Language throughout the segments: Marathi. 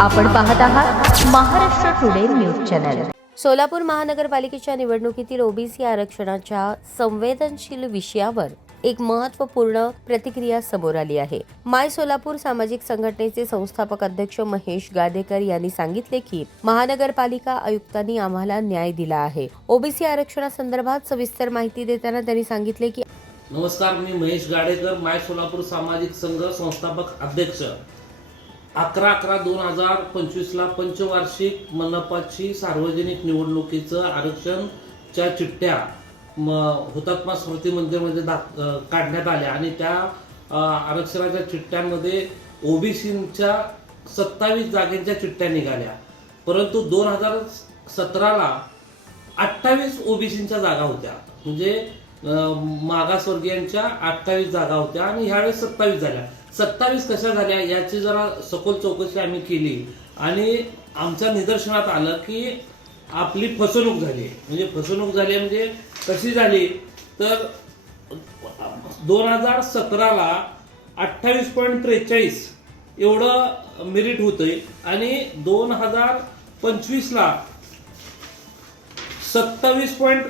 आपण पाहत आहात Maharashtra today news channel. Solapur महानगरपालिकेच्या निवडणुकीतील ओबीसी आरक्षणाच्या संवेदनशील विषयावर एक महत्त्वपूर्ण प्रतिक्रिया समोर आली आहे. माय सोलापूर सामाजिक संघटनेचे संस्थापक अध्यक्ष महेश गादेकर यांनी सांगितले की महानगरपालिका आयुक्तांनी आम्हाला न्याय दिला आहे. ओबीसी आरक्षणासंदर्भात सविस्तर माहिती देताना त्यांनी सांगितले की नमस्कार मी महेश गाडेकर माय सोलापूर सामाजिक संघ संस्थापक अध्यक्ष. अकरा अकरा दोन हजार पंचवीसला पंचवार्षिक मनपाची सार्वजनिक निवडणुकीचं आरक्षणच्या चिठ्ठ्या म हुतात्मा स्मृती मंदिरमध्ये दाख काढण्यात आल्या आणि त्या आरक्षणाच्या चिठ्ठ्यांमध्ये ओबीसीच्या सत्तावीस जागेच्या चिठ्ठ्या निघाल्या. परंतु दोन हजार सतराला अठ्ठावीस ओबीसीच्या जागा होत्या. म्हणजे मागासवर्गीयांच्या अठ्ठावीस जागा होत्या आणि ह्यावेळेस सत्तावीस झाल्या. सत्तावीस कशा झाल्या याची जरा सखोल चौकशी आम्ही केली. आणि आमच्या निदर्शनात आलं की आपली फसवणूक झाली. म्हणजे फसवणूक झाली म्हणजे कशी झाली? तर दोन हजार सतराला अठ्ठावीस पॉईंट त्रेचाळीस एवढं मेरिट होतंय. आणि दोन हजार पंचवीसला सत्तावीस पॉईंट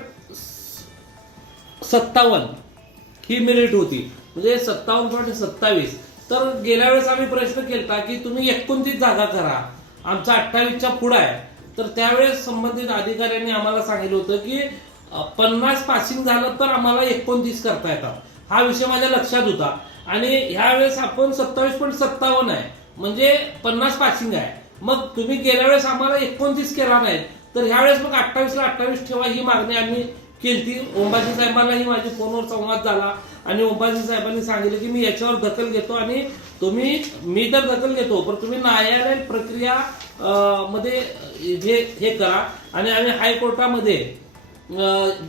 सत्तावन्न ही मेरिट होती. म्हणजे सत्तावन्न पॉईंट सत्तावीस. तर गेल्या वेळेस आम्ही प्रश्न केला की तुम्ही एकोणतीस जागा करा. आमचा अठ्ठावीसच्या पुढं आहे. तर त्यावेळेस संबंधित अधिकाऱ्यांनी आम्हाला सांगितलं होतं की पन्नास पासिंग झालं तर आम्हाला एकोणतीस करता येतात. हा विषय माझ्या लक्षात होता. आणि ह्यावेळेस आपण सत्तावीस पॉईंट सत्तावन्न आहे. म्हणजे पन्नास पासिंग आहे. मग तुम्ही गेल्या वेळेस आम्हाला एकोणतीस केला नाही. तर ह्या वेळेस मग अठ्ठावीसला अठ्ठावीस ठेवा ही मागणी आम्ही केली ओंबाजी साहेबांनाही माझ्या फोनवर संवाद झाला आणि ओंबाजी साहेबांनी सांगितलं की मी याच्यावर दखल घेतो आणि तुम्ही मी तर दखल घेतो पण तुम्ही न्यायालय प्रक्रिया मध्ये हे हे करा आणि आम्ही हायकोर्टामध्ये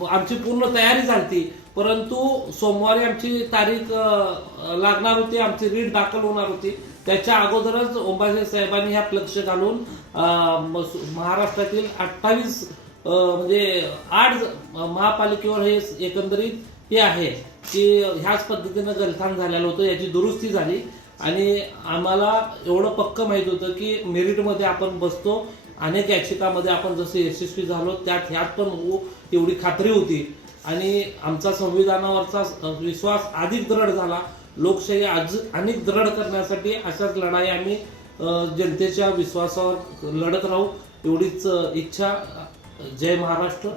आमची पूर्ण तयारी झाली परंतु सोमवारी आमची तारीख लागणार होती आमची रीट दाखल होणार होती. त्याच्या अगोदरच ओंबाजी साहेबांनी ह्या लक्ष घालून महाराष्ट्रातील अठ्ठावीस म्हणजे आठ महापालिकेवर हे एकंदरीत हे आहे की ह्याच पद्धतीनं गलथान झालेलं होतं याची दुरुस्ती झाली. आणि आम्हाला एवढं पक्क माहीत होतं की मेरिटमध्ये आपण बसतो अनेक याचिकामध्ये आपण जसे यशस्वी झालो त्यात ह्यात पण एवढी खात्री होती. आणि आमचा संविधानावरचा विश्वास अधिक दृढ झाला. लोकशाही आज अधिक दृढ करण्यासाठी अशाच लढाई आम्ही जनतेच्या विश्वासावर लढत राहू एवढीच इच्छा जय महाराष्ट्र